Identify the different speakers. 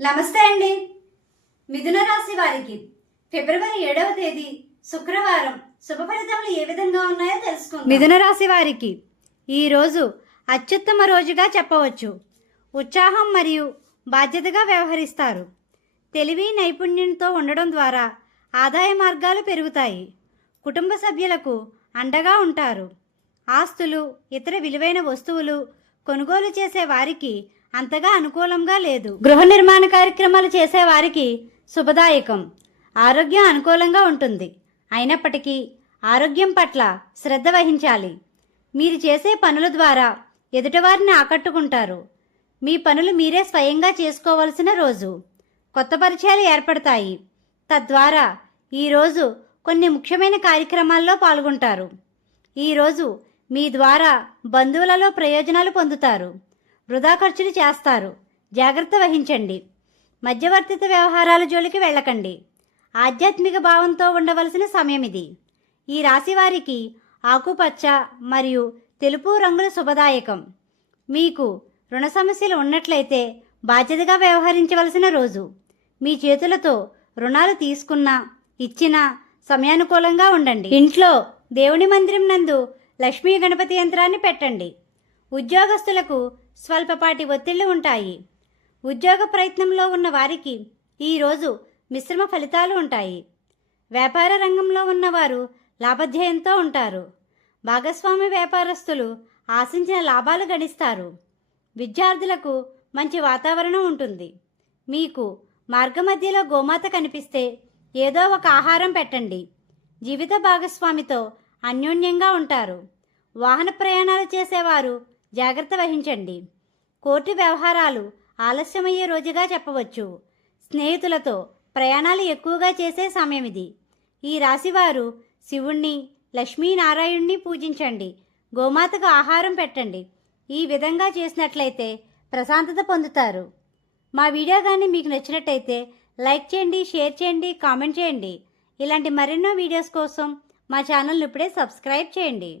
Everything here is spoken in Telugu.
Speaker 1: నమస్తే అండి. మిథున రాశి వారికి ఫిబ్రవరి ఏడవ తేదీ శుక్రవారం శుభ ఫలితములు ఏ విధంగా ఉన్నాయో తెలుసుకుందాం. మిథున రాశి వారికి ఈరోజు అత్యుత్తమ రోజుగా చెప్పవచ్చు. ఉత్సాహం మరియు బాధ్యతగా వ్యవహరిస్తారు. తెలివి నైపుణ్యంతో ఉండడం ద్వారా ఆదాయ మార్గాలు పెరుగుతాయి. కుటుంబ సభ్యులకు అండగా ఉంటారు. ఆస్తులు ఇతర విలువైన వస్తువులు కొనుగోలు చేసే వారికి అంతగా అనుకూలంగా లేదు. గృహ నిర్మాణ కార్యక్రమాలు చేసే వారికి శుభదాయకం. ఆరోగ్యం అనుకూలంగా ఉంటుంది. అయినప్పటికీ ఆరోగ్యం పట్ల శ్రద్ధ వహించాలి. మీరు చేసే పనుల ద్వారా ఎదుటివారిని ఆకట్టుకుంటారు. మీ పనులు మీరే స్వయంగా చేసుకోవలసిన రోజు. కొత్త పరిచయాలు ఏర్పడతాయి. తద్వారా ఈరోజు కొన్ని ముఖ్యమైన కార్యక్రమాల్లో పాల్గొంటారు. ఈరోజు మీ ద్వారా బంధువులలో ప్రయోజనాలు పొందుతారు. వృధా ఖర్చులు చేస్తారు. జాగ్రత్త వహించండి. మధ్యవర్తిత వ్యవహారాల జోలికి వెళ్ళకండి. ఆధ్యాత్మిక భావంతో ఉండవలసిన సమయం ఇది. ఈ రాశి వారికి ఆకుపచ్చ మరియు తెలుపు రంగుల శుభదాయకం. మీకు రుణ సమస్యలు ఉన్నట్లయితే బాధ్యతగా వ్యవహరించవలసిన రోజు. మీ చేతులతో రుణాలు తీసుకున్నా ఇచ్చినా సమయానుకూలంగా ఉండండి. ఇంట్లో దేవుని మందిరం నందు లక్ష్మీ గణపతి యంత్రాన్ని పెట్టండి. ఉద్యోగస్తులకు స్వల్పపాటి ఒత్తిళ్ళు ఉంటాయి. ఉద్యోగ ప్రయత్నంలో ఉన్న వారికి ఈరోజు మిశ్రమ ఫలితాలు ఉంటాయి. వ్యాపార రంగంలో ఉన్నవారు లాభధ్యేయంతో ఉంటారు. భాగస్వామి వ్యాపారస్తులు ఆశించిన లాభాలు గడిస్తారు విద్యార్థులకు మంచి వాతావరణం ఉంటుంది. మీకు మార్గమధ్యలో గోమాత కనిపిస్తే ఏదో ఒక ఆహారం పెట్టండి. జీవిత భాగస్వామితో అన్యోన్యంగా ఉంటారు. వాహన ప్రయాణాలు చేసేవారు జాగ్రత్త వహించండి. కోర్టు వ్యవహారాలు ఆలస్యమయ్యే రోజుగా చెప్పవచ్చు. స్నేహితులతో ప్రయాణాలు ఎక్కువగా చేసే సమయం ఇది ఈ రాశివారు శివుణ్ణి లక్ష్మీనారాయణ్ణి పూజించండి. గోమాతకు ఆహారం పెట్టండి. ఈ విధంగా చేసినట్లయితే ప్రశాంతత పొందుతారు. మా వీడియో కానీ మీకు నచ్చినట్టయితే లైక్ చేయండి షేర్ చేయండి కామెంట్ చేయండి. ఇలాంటి మరెన్నో వీడియోస్ కోసం మా ఛానల్ని ఇప్పుడే సబ్స్క్రైబ్ చేయండి.